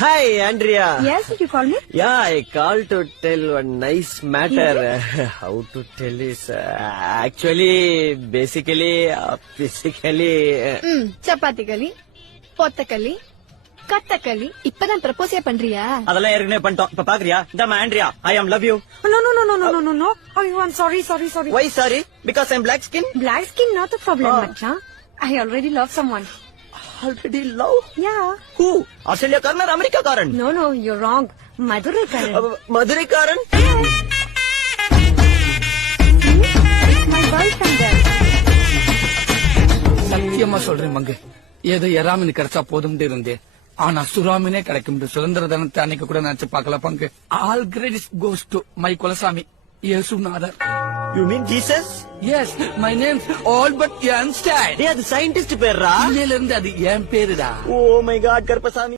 Hi, Andrea. Yes, did you call me? Yeah, I called to tell one nice matter. How to tell is actually, basically, physically. Chapati களி பொத்தக்களி கத்தக்களி இப்பதான் ப்ரப்போஸே பண்றியா? அதெல்லாம் ஏற்கனவே பண்ணிட்டோம். இப்ப பாக்குறியா? இந்த Andrea, I am love you. No. Oh, I'm sorry. Why sorry? Because I'm black skin. Black skin not a problem, Macha. I already love someone. Already love? Yeah. Who? Australia karan or America karan? No, you're wrong. Madurai Karan. Madurai karan? My boyfriend there. சத்தியமா சொல்றேன் மங்கு, ஏதோ எறாமின் கிடைச்சா போதும் இருந்தேன். ஆனா சுறாமினே கிடைக்கும். சுதந்திர தினத்தை அன்னைக்கு கூட நினைச்சு பாக்கல பங்கு. All credits goes to my குலசாமி இயேசுநாதர். You mean Jesus? Yes, my name Albert Einstein. அது சயின்டிஸ்ட் பேர்ரா. இன்னையில இருந்து அது என் பேருடா. Oh my God, Karuppasamy.